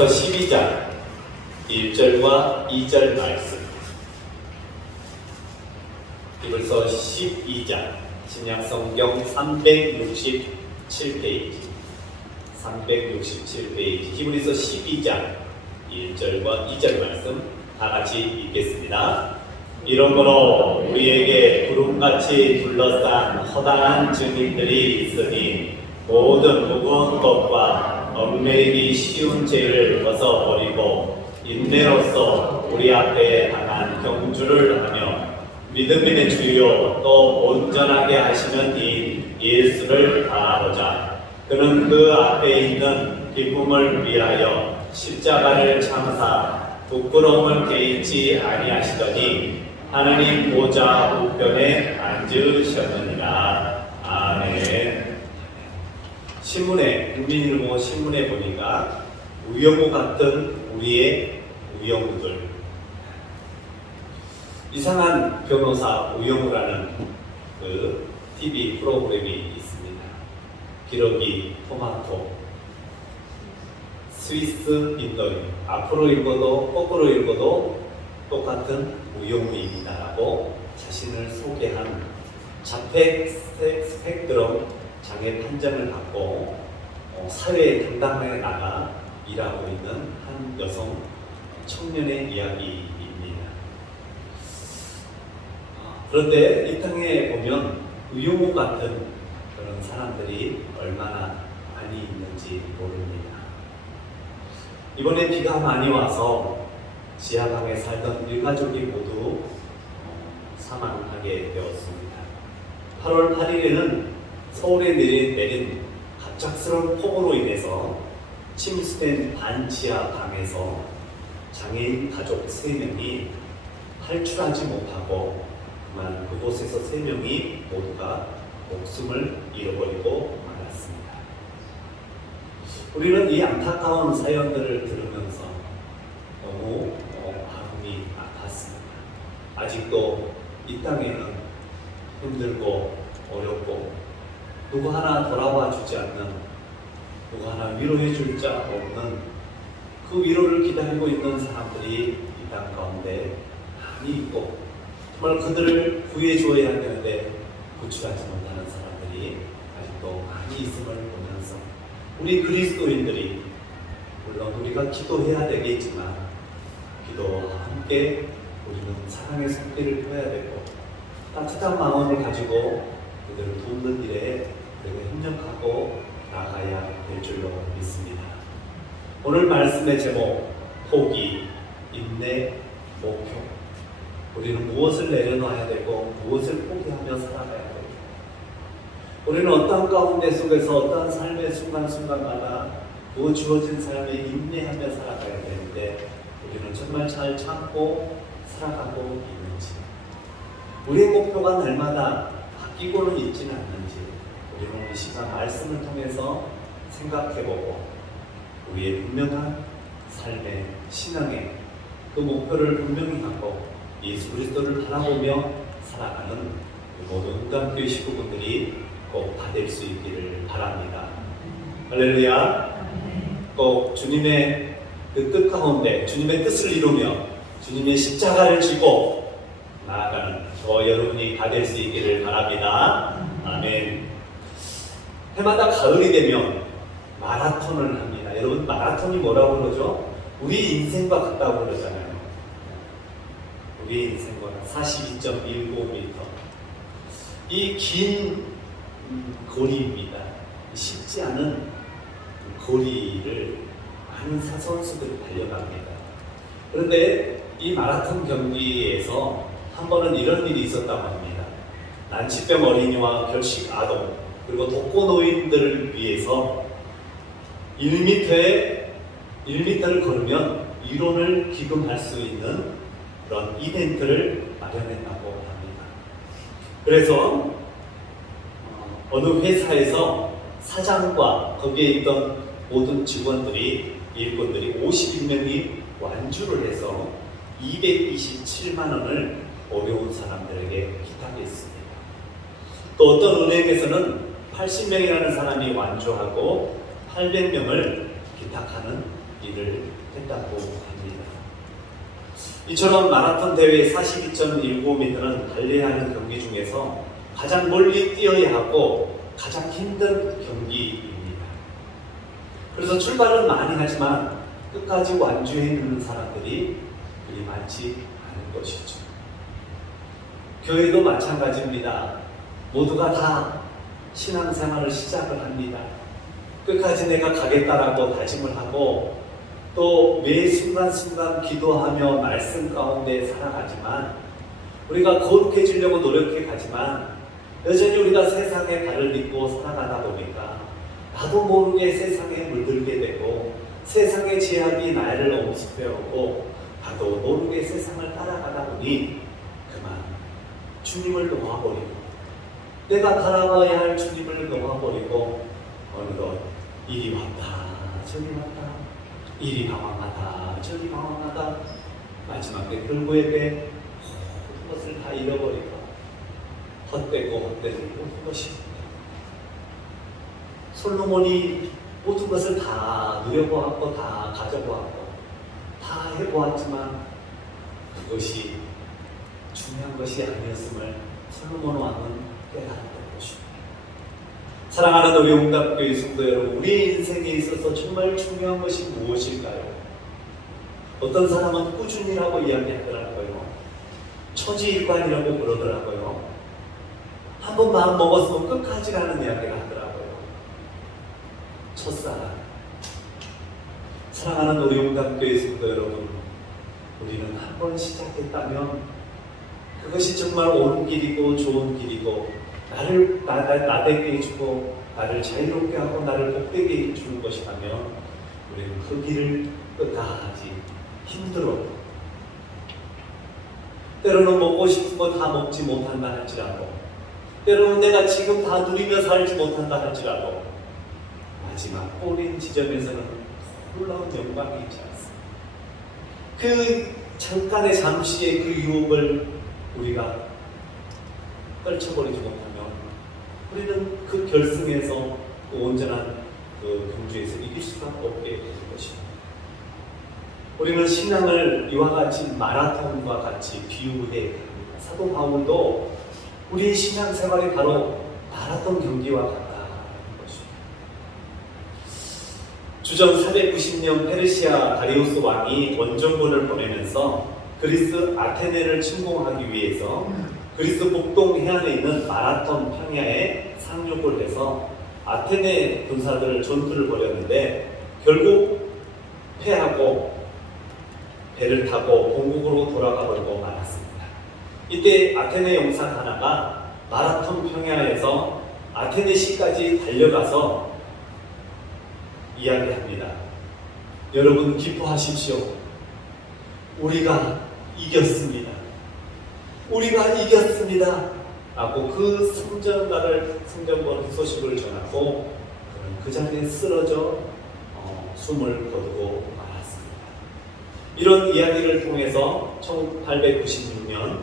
12장 1절과 2절 말씀. 히브리서 12장 신약성경 367페이지 히브리서 12장 1절과 2절 말씀 다같이 읽겠습니다. 이러므로 우리에게 구름같이 둘러싼 허다한 증인들이 있으니 모든 무거운 것과 얽매이기 쉬운 죄를 벗어버리고 인내로써 우리 앞에 당한 경주를 하며 믿음의 주요 또 온전하게 하시는 이 예수를 바라보자. 그는 그 앞에 있는 기쁨을 위하여 십자가를 참사 부끄러움을 개의치 아니하시더니 하나님 보좌 우편에 앉으셨느니라. 아멘. 신문에, 국민일보 신문에 보니까 우영우 같은 우리의 우영우들, 이상한 변호사 우영우라는 그 TV 프로그램이 있습니다. 기러기 토마토, 스위스 빈더리, 앞으로 읽어도 거꾸로 읽어도 똑같은 우영우입니다라고 자신을 소개한 자폐 스펙트럼 장애 판정을 받고 사회에 당당하게 나가 일하고 있는 한 여성 청년의 이야기입니다. 그런데 이 땅에 보면 우영우 같은 그런 사람들이 얼마나 많이 있는지 모릅니다. 이번에 비가 많이 와서 지하방에 살던 일가족이 모두 사망하게 되었습니다. 8월 8일에는 서울에 내린 갑작스러운 폭우로 인해서 침수된 반지하 방에서 장애인 가족 3명이 탈출하지 못하고 그만 그곳에서 3명이 모두가 목숨을 잃어버리고 말았습니다. 우리는 이 안타까운 사연들을 들으면서 너무 마음이 아팠습니다. 아직도 이 땅에는 힘들고 어렵고 누구 하나 돌아와 주지 않는, 누구 하나 위로해 줄 자 없는 그 위로를 기다리고 있는 사람들이 이 땅 가운데 많이 있고 정말 그들을 구해 주어야 되는데 구출하지 못하는 사람들이 아직도 많이 있음을 보면서 우리 그리스도인들이, 물론 우리가 기도해야 되겠지만 기도와 함께 우리는 사랑의 손길을 펴야 되고 따뜻한 마음을 가지고 그들을 돕는 일에 우리가 협력하고 나가야 될 줄로 믿습니다. 오늘 말씀의 제목, 포기, 인내, 목표. 우리는 무엇을 내려놔야 되고 무엇을 포기하며 살아가야 되고, 우리는 어떠한 가운데 속에서 어떠한 삶의 순간순간마다 그 주어진 삶에 인내하며 살아가야 되는데 우리는 정말 잘 참고 살아가고 있는지, 우리의 목표가 날마다 바뀌고는 있지는 않는지 우리는 이 시간 말씀을 통해서 생각해보고 우리의 분명한 삶의 신앙의 그 목표를 분명히 갖고 예수 그리스도를 바라보며 살아가는 모든 응답교회 식구분들이 꼭 다 될 수 있기를 바랍니다. 할렐루야. 꼭 주님의 그 뜻 가운데 주님의 뜻을 이루며 주님의 십자가를 지고 나아가는 저 여러분이 다 될 수 있기를 바랍니다. 아멘. 해마다 가을이 되면 마라톤을 합니다. 여러분, 마라톤이 뭐라고 그러죠? 우리 인생과 같다고 그러잖아요. 우리 인생과 42.19m. 이 긴 거리입니다. 쉽지 않은 거리를 많은 선수들이 달려갑니다. 그런데 이 마라톤 경기에서 한 번은 이런 일이 있었다고 합니다. 난치병 어린이와 결식 아동 그리고 독거노인들을 위해서 1m를 걸으면 1원을 기금할 수 있는 그런 이벤트를 마련했다고 합니다. 그래서 어느 회사에서 사장과 거기에 있던 모든 직원들이, 일꾼들이 51명이 완주를 해서 227만 원을 어려운 사람들에게 기탁했습니다. 또 어떤 은행에서는 80명이라는 사람이 완주하고 800명을 기탁하는 일을 했다고 합니다. 이처럼 마라톤 대회 42.195m는 달려하는 경기 중에서 가장 멀리 뛰어야 하고 가장 힘든 경기입니다. 그래서 출발은 많이 하지만 끝까지 완주해 있는 사람들이 그리 많지 않은 것이죠. 교회도 마찬가지입니다. 모두가 다 신앙생활을 시작을 합니다. 끝까지 내가 가겠다라고 다짐을 하고 또 매 순간순간 기도하며 말씀 가운데 살아가지만 우리가 거룩해지려고 노력해 가지만 여전히 우리가 세상에 발을 딛고 살아가다 보니까 나도 모르게 세상에 물들게 되고 세상의 제약이 나를 엄습해오고 나도 모르게 세상을 따라가다 보니 그만 주님을 놓아버리고 내가 따라가야 할 주님을 놓아버리고 어느덧 이리 왔다 저리 왔다 이리 방황하다 저리 방황하다 마지막에 결국에 모든 것을 다 잃어버리고 헛되고 헛되는 모든 것이 솔로몬이 모든 것을 다 누려보았고 다 가져보았고 다 해보았지만 그것이 중요한 것이 아니었음을 솔로몬 왕은 깨달았던 것입니다. 사랑하는 우리 홍답교회 성도 여러분, 우리 인생에 있어서 정말 중요한 것이 무엇일까요? 어떤 사람은 꾸준히라고 이야기하더라고요. 처지일관이라고 그러더라고요. 한번 마음 먹었으면 끝까지 가는 이야기를 하더라고요. 첫사랑. 사랑하는 우리 홍답교회 성도 여러분, 우리는 한 번 시작했다면 그것이 정말 옳은 길이고 좋은 길이고 나를 나되게 해주고 나를 자유롭게 하고 나를 복되게 해주는 것이라면 우리는 그 길을 끝까지 힘들어도 때로는 먹고 싶은 거 다 먹지 못한다 할지라도 때로는 내가 지금 다 누리며 살지 못한다 할지라도 마지막 꼬린 지점에서는 놀라운 영광이 있지 않습니다. 그 잠깐의 잠시의 그 유혹을 우리가 떨쳐버리지 못하면 우리는 그 결승에서 그 온전한 그 경주에서 이길 수가 없게 되는 것입니다. 우리는 신앙을 이와 같이 마라톤과 같이 비유해 합니다. 사도 바울도 우리의 신앙생활이 바로 마라톤 경기와 같다는 것입니다. 주전 490년 페르시아 다리우스 왕이 원정군을 보내면서 그리스 아테네를 침공하기 위해서 그리스 북동 해안에 있는 마라톤 평야에 상륙을 해서 아테네 군사들을 전투를 벌였는데 결국 패하고 배를 타고 본국으로 돌아가 버리고 말았습니다. 이때 아테네 용사 하나가 마라톤 평야에서 아테네시까지 달려가서 이야기합니다. 여러분 기뻐하십시오. 우리가 이겼습니다. 우리가 이겼습니다. 라고 그 승전번 소식을 전하고 그 자리에 쓰러져 숨을 거두고 말았습니다. 이런 이야기를 통해서 1896년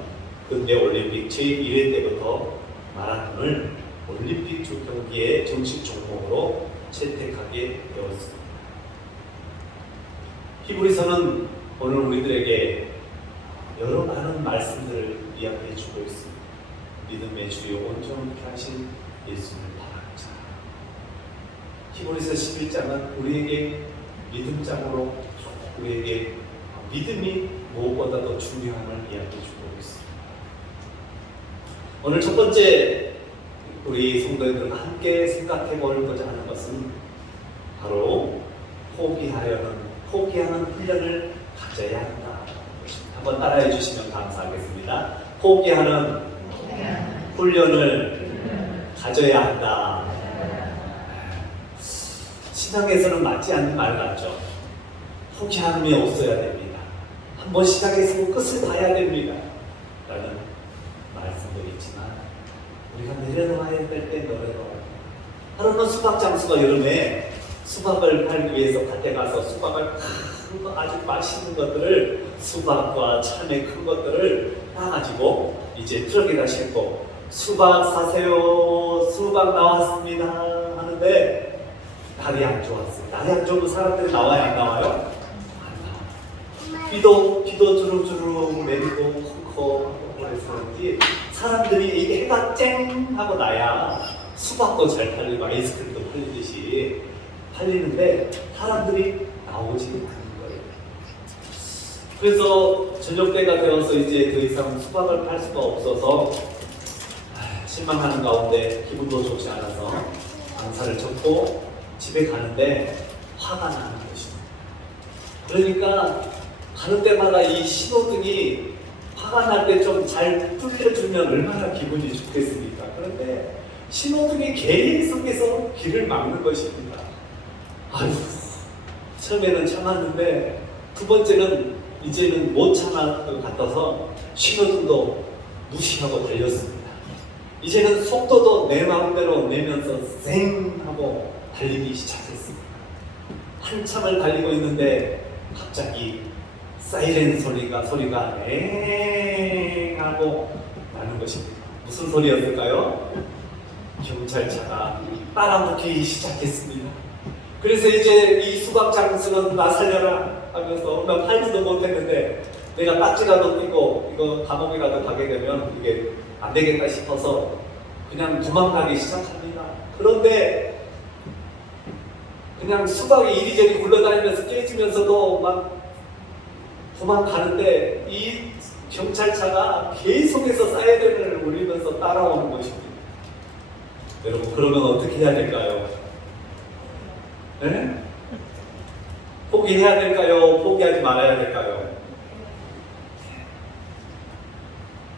근대올림픽 제1회 때부터 마라톤을 올림픽 주경기의 정식 종목으로 채택하게 되었습니다. 히브리서는 오늘 우리들에게 여러 많은 말씀들을 이야기해 주고 있습니다. 믿음의 주요 온전케 하신 예수를 바라는 자. 히브리서 11장은 우리에게 믿음장으로 우리에게 믿음이 무엇보다도 중요함을 이야기해 주고 있습니다. 오늘 첫 번째 우리 성도님들과 함께 생각해 보려고자 하는 것은 바로 포기하는 훈련을 가져야 한다. 한번 따라해 주시면 감사하겠습니다. 포기하는 훈련을 가져야 한다. 신앙에서는 맞지 않는 말 같죠. 포기함이 없어야 됩니다. 한번 시작했으면 끝을 봐야 됩니다. 라는 말씀도 있지만 우리가 내려놓아야 될 때 내려놓아야 하루는 수박 장수가 여름에 수박을 팔기 위해서 밭에 가서 수박을 큰 거 아주 맛있는 것들을 수박과 참외 큰 것들을 따가지고 이제 트럭에다 싣고 수박 사세요. 수박 나왔습니다. 하는데 날이 안 좋았어요. 날이 안 좋으면 사람들이 나와야 안 나와요? 비도 주룩주룩 내리고 펑커 그래서인지 사람들이 이게 해가 쨍 하고 나야 수박도 잘 팔리고 아이스크림도 팔리듯이 팔리는데 사람들이 나오지 않는 거예요. 그래서 저녁 때가 되어서 이제 더 이상 수박을 팔 수가 없어서 실망하는 가운데 기분도 좋지 않아서 강사를 접고 집에 가는데 화가 나는 것입니다. 그러니까 가는 때마다 이 신호등이 화가 날 때 좀 잘 뚫려주면 얼마나 기분이 좋겠습니까? 그런데 신호등이 계속해서 길을 막는 것입니다. 아유, 처음에는 참았는데 두 번째는 이제는 못 참을 것 같아서 신호등도 무시하고 달렸습니다. 이제는 속도도 내 마음대로 내면서 쌩 하고 달리기 시작했습니다. 한참을 달리고 있는데 갑자기 사이렌 소리가 엥 하고 나는 것입니다. 무슨 소리였을까요? 경찰차가 따라붙기 시작했습니다. 그래서 이제 이 수박 장수는 나 살려라 하면서 나 팔지도 못했는데 내가 딱지라도 띄고 이거 감옥이라도 가게 되면 이게 안 되겠다 싶어서 그냥 도망가기 시작합니다. 그런데 그냥 수박이 이리저리 굴러다니면서 깨지면서도 막 도망가는데 이 경찰차가 계속해서 사이렌을 울리면서 따라오는 것입니다. 여러분, 그러면 어떻게 해야 될까요? 네? 포기해야 될까요? 포기하지 말아야 될까요?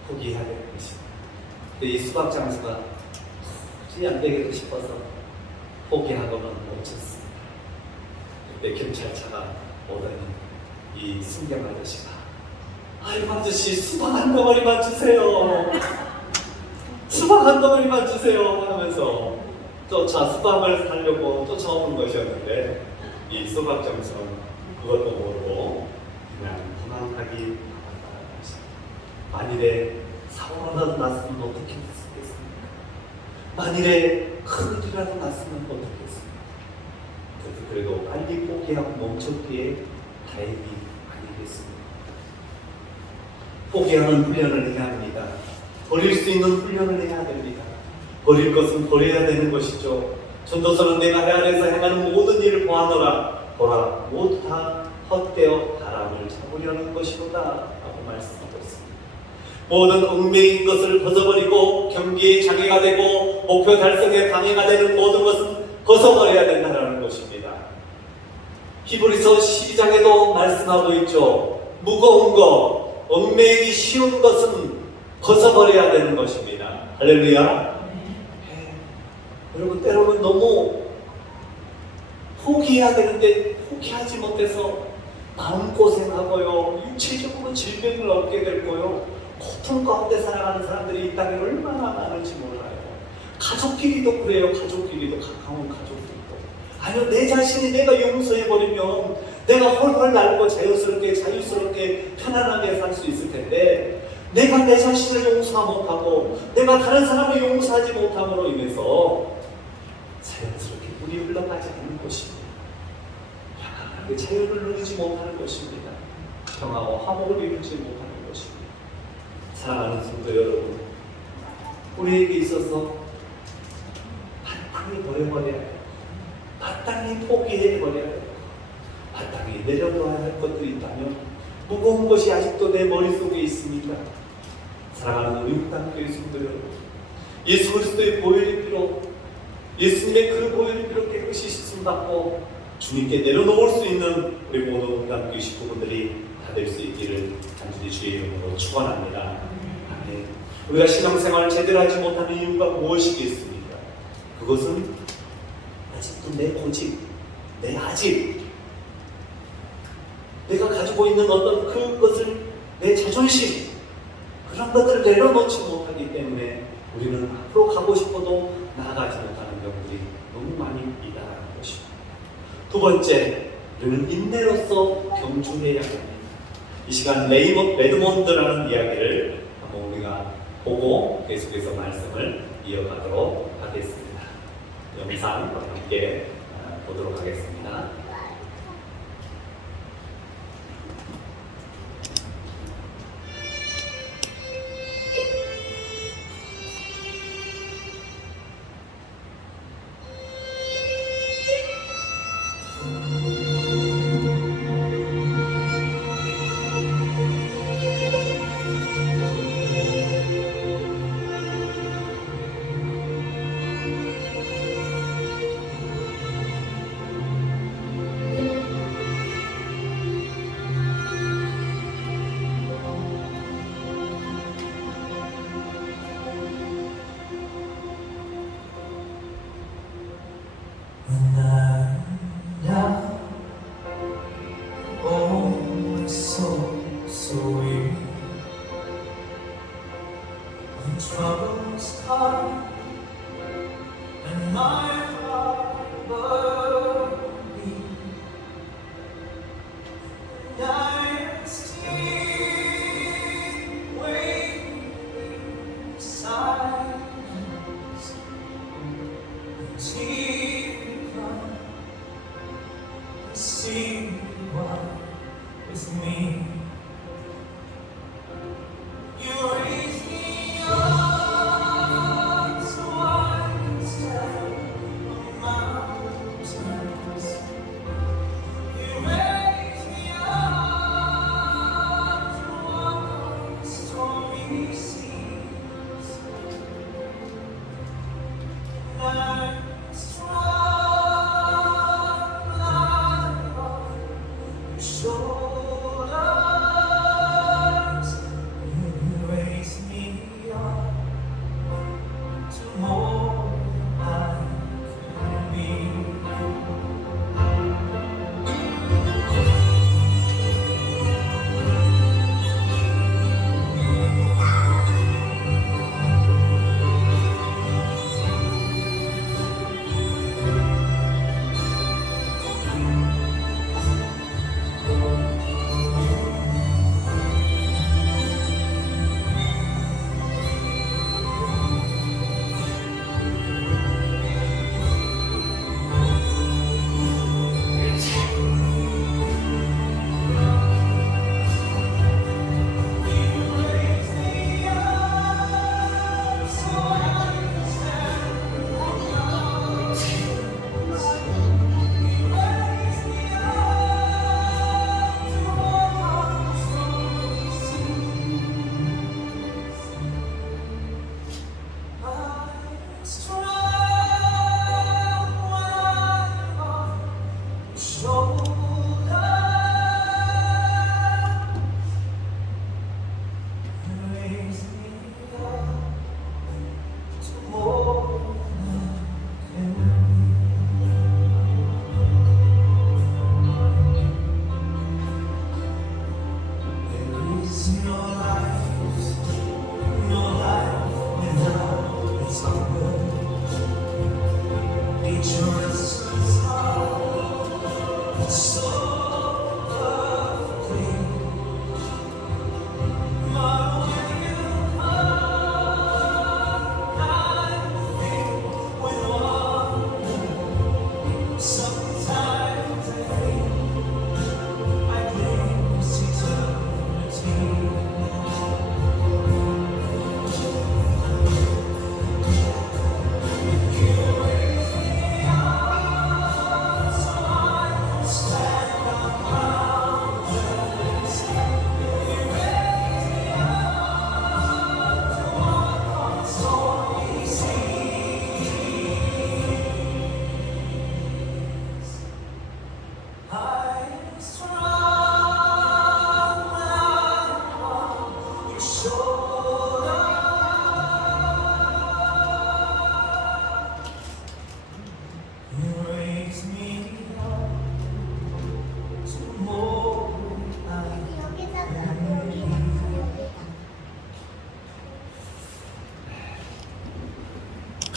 포기해야 될 것입니다. 근데 이 수박 장수가 도저히 안 되겠다 싶어서 포기하고는 멈췄습니다. 그때 경찰차가 오더니 이 순경 아저씨가 아이고 아저씨 수박 한 덩어리만 주세요. 수박 한 덩어리만 주세요 하면서 쫓아 수박을 사려고 쫓아오는 것이었는데 이 수박 장수는 그것도 모르고 그냥 도망가기 바랍니다. 만일에 사고라도 났으면 어떻게 했겠습니까? 만일에 큰일이라도 났으면 어떻게 했습니까? 그래도 빨리 포기하고 멈췄기에 다행이 아니겠습니까? 포기하는 훈련을 해야 합니다. 버릴 수 있는 훈련을 해야 됩니다. 버릴 것은 버려야 되는 것이죠. 전도서는 내가 해 아래에서 행하는 모든 일을 보아노라. 보라, 모두 다 헛되어 바람을 잡으려는 것이로다 라고 말씀하고 있습니다. 모든 얽매인 것을 벗어버리고 경기에 장애가 되고 목표 달성에 방해가 되는 모든 것은 벗어버려야 된다는 것입니다. 히브리서 12장에도 말씀하고 있죠. 무거운 것, 얽매이기 쉬운 것은 벗어버려야 되는 것입니다. 할렐루야. 여러분, 때로는 너무 포기해야 되는데 포기하지 못해서 마음고생하고요, 육체적으로 질병을 얻게 될 거요, 고통 가운데 살아가는 사람들이 이 땅에 얼마나 많은지 몰라요. 가족끼리도 그래요. 가족끼리도, 가까운 가족들도. 아니요, 내 자신이 내가 용서해버리면 내가 헐헐 날고 자유스럽게 편안하게 살 수 있을 텐데 내가 내 자신을 용서 못하고 내가 다른 사람을 용서하지 못함으로 인해서 자연스럽게 물이 흘러가지 않는 것입니다. 편안하게 자유를 누리지 못하는 것입니다. 평화와 화목을 이루지 못하는 것입니다. 사랑하는 성도 여러분, 우리에게 있어서 마땅히 버려버려야 해요. 마땅히 포기해버려야 해요. 마땅히 내려놓아야 할 것들이 있다면 무거운 것이 아직도 내 머릿속에 있습니다. 사랑하는 우리 땅교회 성도 여러분, 예수 그리스도의 보혈의 피로, 예수님의 그 보혈의 피로 깨끗이 씻음받고 주님께 내려놓을 수 있는 우리 모든 땅교회 식구분들이 다 될 수 있기를 간절히 주의 이름으로 축원합니다. 아멘. 우리가 신앙생활을 제대로 하지 못하는 이유가 무엇이겠습니까? 그것은 아직도 내 고집, 내 아집, 내가 가지고 있는 어떤 그것을, 내 자존심, 그런 것들을 내려놓지 못하기 때문에 우리는 앞으로 가고 싶어도 나아가지 못하는 경우들이 너무 많이 있다는 것입니다. 두 번째, 우리는 인내로서 경주해야 합니다. 이 시간 레드몬드라는 이야기를 한번 우리가 보고 계속해서 말씀을 이어가도록 하겠습니다. 영상 함께 보도록 하겠습니다. Troubles come and my heart burning, and I am still waiting in silence until you come and see what is me. You raise me up so I can stand on mountains. You raise me up to walk on stormy seas. And I'm strong on your shoulders. You raise me up to more than I can be.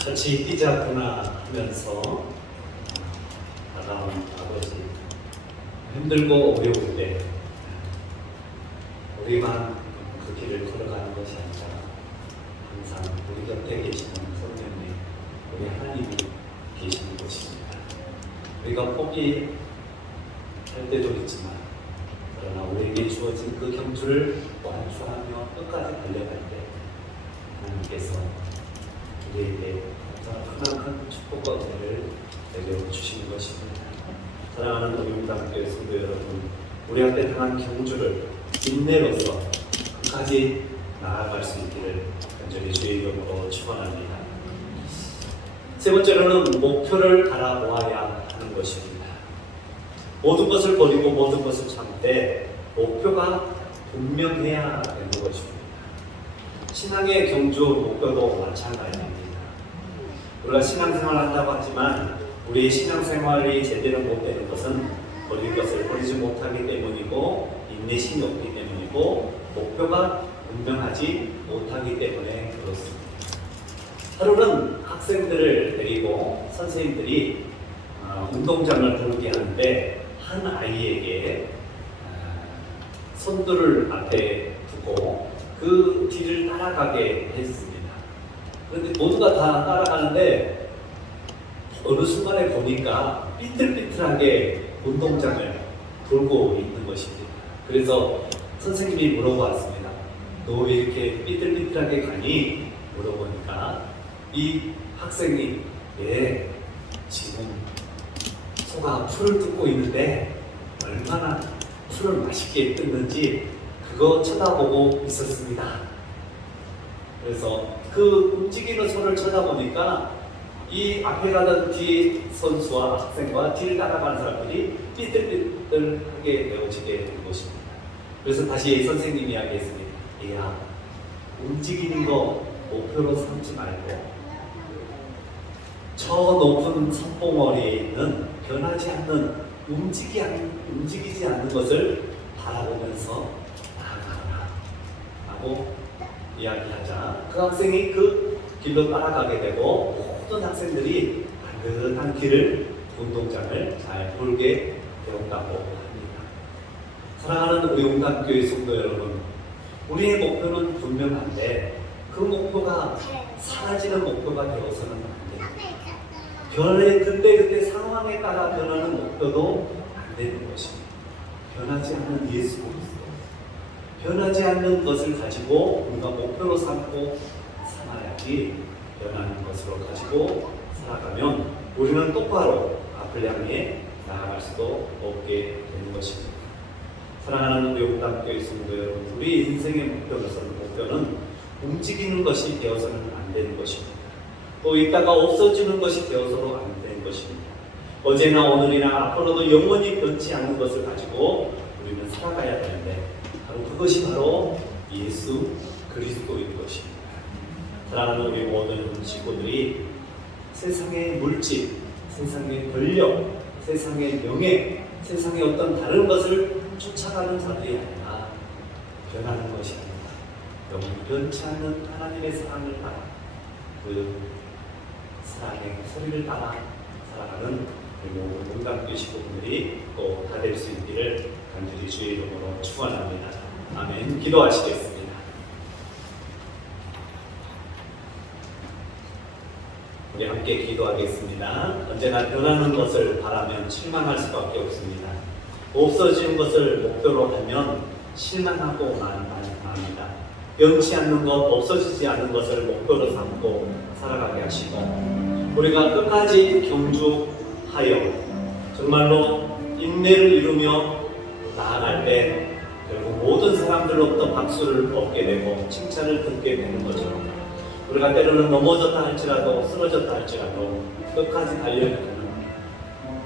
같이 뛰자꾸나 하면서 아담 아버지 힘들고 어려울 때 우리만 그 길을 걸어가는 것이 아니라 항상 우리 곁에 계시는 성령님, 우리 하나님이 계시는 것입니다. 우리가 포기할 때도 있지만 그러나 우리에게 주어진 그 경주를 완수하며 끝까지 달려갈 때 하나님께서 우리에게 크나큰 축복과 은혜를 내려주시는 것입니다. 사랑하는 우리무당교회 성도 여러분, 우리 앞에 당한 경주를 인내로서 끝까지 나아갈 수 있기를 간절히 주의 이름으로 축원합니다. 세 번째로는 목표를 바라보아야 하는 것입니다. 모든 것을 버리고 모든 것을 참되 목표가 분명해야 되는 것입니다. 신앙의 경주 목표도 마찬가지입니다. 우리가 신앙생활을 한다고 하지만 우리의 신앙생활이 제대로 못 되는 것은 버릴 것을 버리지 못하기 때문이고 인내심이 없기 때문이고 목표가 분명하지 못하기 때문에 그렇습니다. 하루는 학생들을 데리고 선생님들이 운동장을 돌게 하는데 한 아이에게 선두를 앞에 두고 그 뒤를 따라가게 했습니다. 그런데 모두가 다 따라가는데 어느 순간에 보니까 삐뚤삐뚤하게 운동장을 돌고 있는 것입니다. 그래서 선생님이 물어봤습니다. 너 왜 이렇게 삐뚤삐뚤하게 가니? 물어보니까 이 학생이 예, 지금 소가 풀을 뜯고 있는데 얼마나 풀을 맛있게 뜯는지 그거 쳐다보고 있었습니다. 그래서 그 움직이는 소를 쳐다보니까 이 앞에 가던 뒤 선수와 학생과 뒤를 따라가는 사람들이 삐뚤삐뚤하게 되어지게 된 것입니다. 그래서 다시 선생님이 이야기했습니다. 야, 움직이는 거 목표로 삼지 말고 저 높은 산봉우리에 있는 변하지 않는 움직이지 않는 것을 바라보면서 나아가라 라고 이야기하자 그 학생이 그 길로 따라가게 되고 모든 학생들이 반듯한 길을 운동장을 잘 돌게 되었다고 합니다. 사랑하는 우리 용담교회 성도 여러분, 우리의 목표는 분명한데 그 목표가 사라지는 목표가 되어서는 안 됩니다. 그때 상황에 따라 변하는 목표도 안 되는 것입니다. 변하지 않는 예수 그리스도, 변하지 않는 것을 가지고 우리가 목표로 삼고 살아야지 변하는 것으로 가지고 살아가면 우리는 똑바로 앞을 향해 나아갈 수도 없게 되는 것입니다. 사랑하는 우리 용담교회 성도 여러분, 우리 인생의 목표는 움직이는 것이 되어서는 안 되는 것입니다. 또 있다가 없어지는 것이 되어서는 안 되는 것입니다. 어제나 오늘이나 앞으로도 영원히 변치 않는 것을 가지고 우리는 살아가야 되는데 그것이 바로 예수 그리스도인 것입니다. 사랑하는 우리 모든 식구들이 세상의 물질, 세상의 권력, 세상의 명예, 세상의 어떤 다른 것을 쫓아가는 자들이 아니라 변하는 것이 아니라 영원 변치 않는 하나님의 사랑을 따라 그 사랑의 소리를 따라 살아가는 모든 용감교회 식구분들이 또 다 될 수 있기를 간절히 주의 이름으로 축원합니다. 아멘. 기도하시겠습니다. 우리 함께 기도하겠습니다. 언제나 변하는 것을 바라면 실망할 수밖에 없습니다. 없어지는 것을 목표로 하면 실망하고 맙니다. 변치 않는 것, 없어지지 않는 것을 목표로 삼고 살아가게 하시고 우리가 끝까지 경주하여 정말로 인내를 이루며 나아갈 때 결국 모든 사람들로부터 박수를 얻게 되고 칭찬을 듣게 되는 것처럼 우리가 때로는 넘어졌다 할지라도 쓰러졌다 할지라도 끝까지 달려가는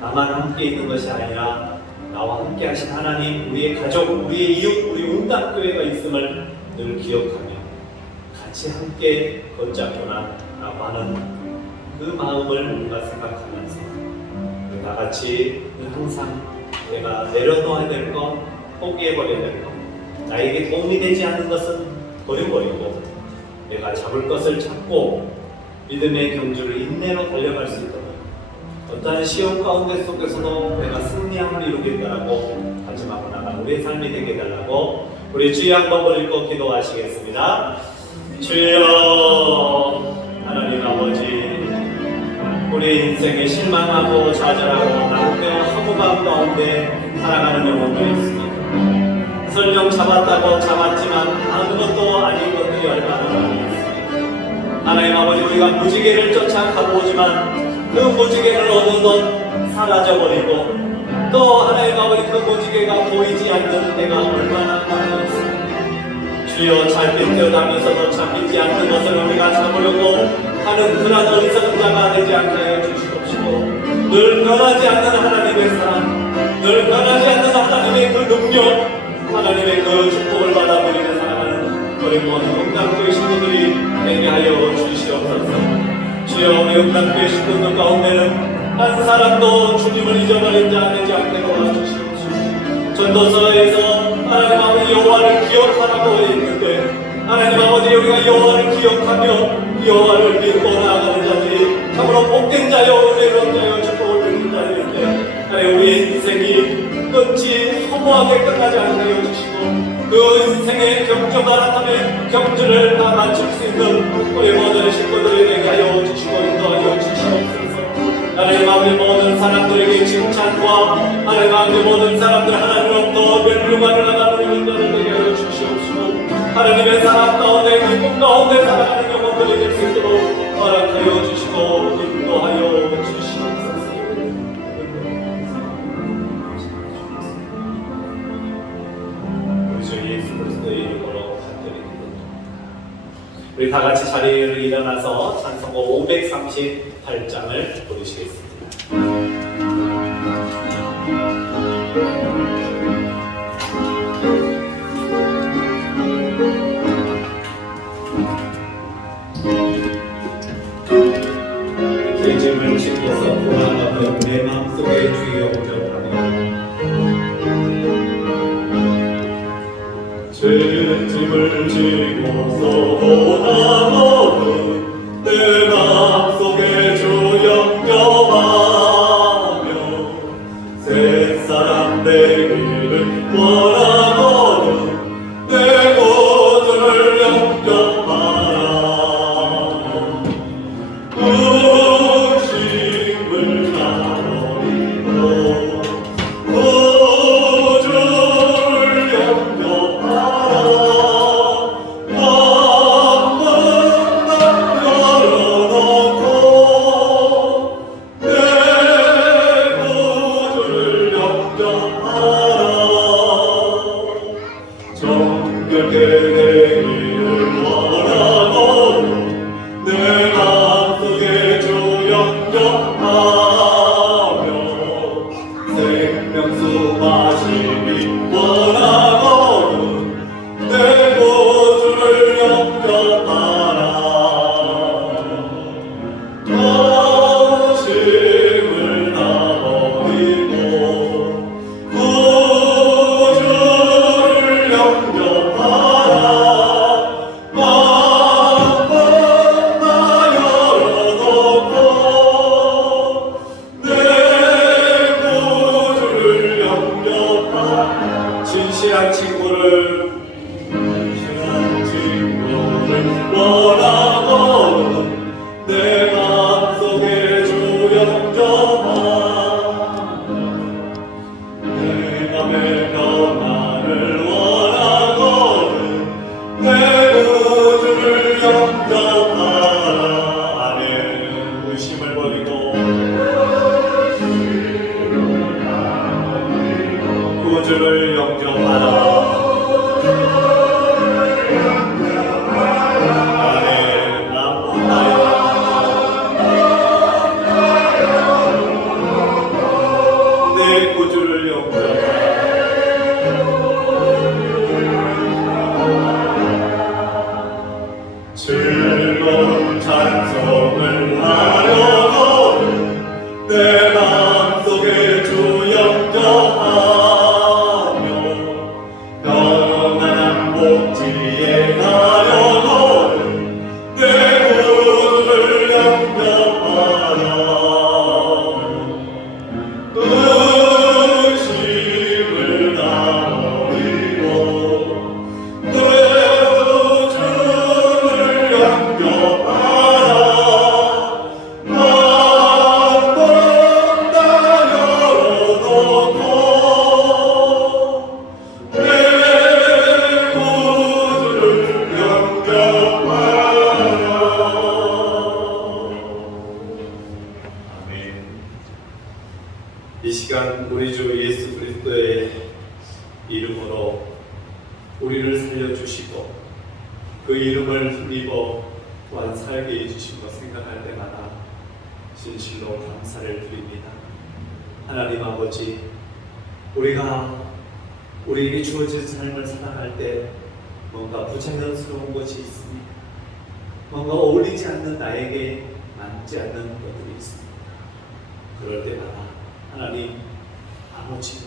나만 함께 있는 것이 아니라 나와 함께 하신 하나님, 우리의 가족, 우리의 이웃, 우리 용담교회가 있음을 늘 기억하며 같이 함께 걷자고 나라고 하는 그 마음을 우리가 생각하면서 나같이 항상 내가 내려놓아야 될 것, 포기해버려야 될 것, 나에게 도움이 되지 않는 것은 버려버리고 내가 잡을 것을 잡고 믿음의 경주를 인내로 달려갈 수 있도록 어떠한 시험 가운데 속에서도 내가 승리함을 이루겠다라고 다짐하고 나간 우리의 삶이 되게 해달라고 우리 주여 한번 읽고 기도하시겠습니다. 주여 하나님 아버지, 우리 인생에 실망하고 좌절하고 낙태와 허무감 가운데 살아가는 영혼들이 있습니다. 설령 잡았다고 잡았지만 아무것도 아닌 것들이 얼마나 많이 있습니다. 하나님 아버지, 우리가 무지개를 쫓아 가보지만 그 무지개를 어느 것 사라져버리고 또 하나님 아버지 그 무지개가 보이지 않는 때가 얼마나 많이 있습니다. 주여 잡힌 듯 하면서도 잡히지 않는 것을 우리가 잡으려고 하는 그런 어리석은 자가 되지 않게 하여 주시옵시고 늘 변하지 않는 하나님의 사랑, 늘 변하지 않는 하나님의 그 능력, 하나님의 그 축복을 받아 우리는 살아가는 우리 모든 용담교회 식구들이 되게 하여 주시옵소서. 주여 우리 용담교회 식구들 가운데는 한 사람도 주님을 잊어버린 자 되지 않게 도와주시옵소서. 전도서에서 하나님 아버지 여호와를 기억하라고 했는데 하나님 아버지 우리가 여호와를 기억하며 여호와를 믿고 경주가라함에 경주를 다 마칠 수 있는 우리 모든 식구들이 되게 하여 주시고 인도하여 주시옵소서. 하나님 아버지 모든 사람들에게 칭찬과 하나님 아버지 모든 사람들 하나님으로부터 멸류관을 나가는 인도를 되게 하여 주시옵시고 하나님의 사랑 가운데 기쁨 가운데 살아가는 영혼들이 될 수 있도록 허락하여 주시고 인도하여 주시옵소서. 우리 주 예수 그리스도의 이름으로 간절히 기도드립니다. 우리 다 같이 자리를 일어나서 찬송가 538장을 부르시겠습니다. 죄짐을 지고서 돌아가며 내 마음속에 주여 오전하며 죄짐을 지고서 돌아가며 내 마음속에 주여 영접하며 새사람 되기를 원하거든 내 구주를 영접하라. 의심을 가버리고 구주를 영접하라. 마음을 열어놓고 내 구주를 영접하라. 정결케 되기를 원하거든 내 마음속에 주 영접하며 생명수 마시기 원하거든 내 구주를 영접하라. 의심을 다 버리고 구주를 영접하라. 마음을 다 열어놓고 내 구주를 영접하라. 진실한 친구를 원하거든 내 마음속에 주 영접하라. 내 맘의 평안을 원하거든 내 구주를 영접하라. 아멘. 의심을 버리고 구주를 영접하라. 아멘. 나쁘나요 내 구주를 영접하라. 즐거운 찬송을 하려거든 내 마음속에 주 영접하며 평안한 복지에 가려거든 내 구주를 영접하라. 의심을 다 버리고 내 구주를 영접하라. 마음을 다 열어놓고 내 구주를 영접하라. 아멘. 이 시간 우리 주 예수 그리스도의 이름으로 우리를 살려주시고 그 이름을 힘입어 또한 살게 해주신 것 생각할 때마다 진실로 감사를 드립니다. 하나님 아버지, 우리가 우리에게 주어진 삶을 살아갈 때 뭔가 부자연스러운 것이 있습니다. 뭔가 어울리지 않는 나에게 맞지 않는 것들이 있습니다. 그럴 때마다 하나님 아버지,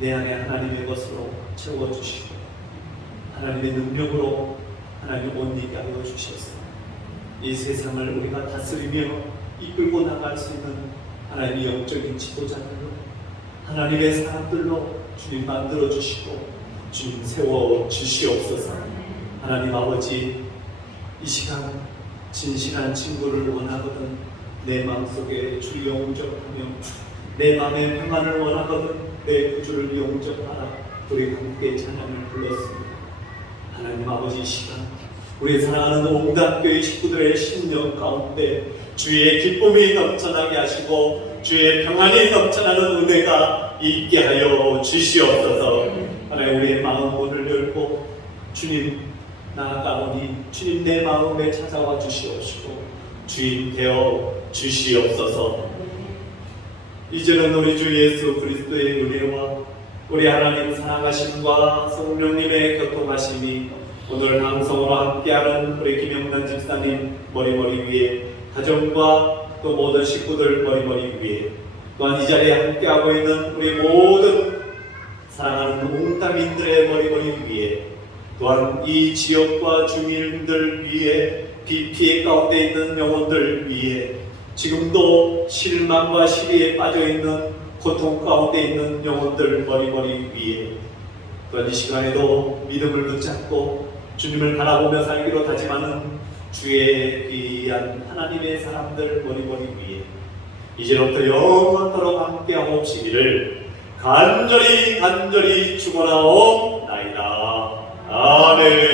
내 안에 하나님의 것으로 채워주시고 하나님의 능력으로 하나님 옷 입게 하여 주셔서 이 세상을 우리가 다스리며 이끌고 나갈 수 있는 하나님의 영적인 지도자들로 하나님의 사람들로 주님 만들어 주시고 주님 세워 주시옵소서. 하나님 아버지, 이 시간 진실한 친구를 원하거든 내 마음속에 주 영접하며 내 마음의 평안을 원하거든 내 구주를 영접하라. 우리 함께 찬양을 불렀습니다. 하나님 아버지, 이 시간 우리 사랑하는 옹단교회 식구들의 심령 가운데 주의 기쁨이 넘쳐나게 하시고 주의 평안이 넘쳐나는 은혜가 있게 하여 주시옵소서. 하나님, 우리의 마음 문을 열고 주님 나아가오니 주님 내 마음에 찾아와 주시옵시고 주인 되어 주시옵소서. 이제는 우리 주 예수 그리스도의 은혜와 우리 하나님 사랑하심과 성령님의 교통하심이 오늘 방송으로 함께하는 우리 김영란 집사님 머리머리 위에, 가정과 또 모든 식구들 머리머리 위에, 또한 이 자리에 함께하고 있는 우리 모든 사랑하는 옹담인들의 머리머리 위에, 또한 이 지역과 주민들 위에, 비 피해 가운데 있는 영혼들 위에, 지금도 실망과 시리에 빠져있는 고통 가운데 있는 영혼들 머리머리 위에, 또한 이 시간에도 믿음을 붙잡고 주님을 바라보며 살기로 다짐하는 주의 귀한 하나님의 사람들 머리머리 위에 이제부터 영원토록 함께하고 오시기를 간절히 축원하옵나이다. 아멘.